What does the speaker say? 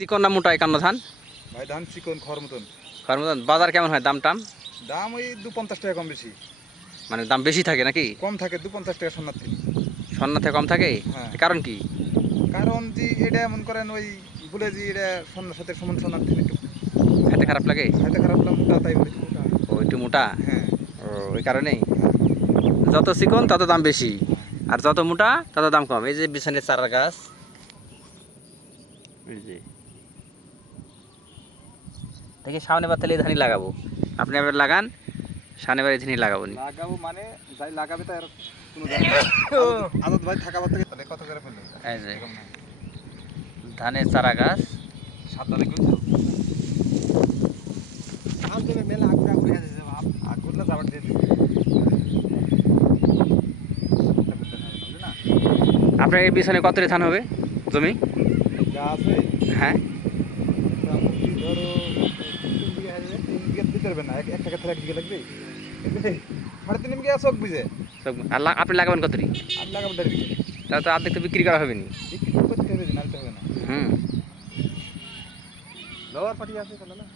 চিকন না মোটা একান্ন ধান? ভাই ধান চিকন খড় মতন। খড় মতন। বাজার কেমন হয় দাম টাম? দাম ওই 250 টাকা কম বেশি। মানে দাম বেশি থাকে নাকি? কম থাকে 250 টাকা সন্ন্যার থেকে। সন্ন্যার থেকে কম থাকে? হ্যাঁ। কারণ কি? কারণ যে এটা এমন করেন ওই বলে যে এটা সন্ন্যার সাথে সমান সন্ন্যার থেকে একটু খেতে খারাপ লাগে? খাইতে খারাপ না মোটা তাই বলে একটু মোটা। ও একটু মোটা? হ্যাঁ। ও ওই কারণেই যত চিকন তত দাম বেশি, আর যত মোটা তত দাম কম। এই যে বিছানের চারা গাছ, এই যে দেখি সামনে বার তাহলে এই ধানই লাগাবো। আপনি আবার লাগান, সামনে বার এই ধানই লাগাবো নি। লাগাবো মানে যাই লাগাবে তার কোনো আদত ভাই থাকা বাদ থেকে তাহলে কত করে ফেলবে? এই যে ধানের চারা গাছ, সাত তারিখ হইছে আম দেবে মেলা আগুন আগুন হয়ে যাচ্ছে বাপ আগুন না যাবার দিয়ে দিবে না। আপনার এই বিছানে কতটি ধান হবে জমি? যা আছে হ্যাঁ, মোটামুটি ধরো 3 বিঘা হয়ে যাবে। 3 বিঘা দিতে পারবে না, এক টাকা থেকে 1 বিঘা লাগবে। মানে 3 বিঘা চোখ বুঝে আর আপনি লাগাবেন কতটি? আর লাগাবো 1.5 বিঘা। তাহলে তো অর্ধেক তো বিক্রি করা হবে নি। বিক্রি করতে হবে, নালতে হবে না। হুম। লোয়ার পার্টি আছে না।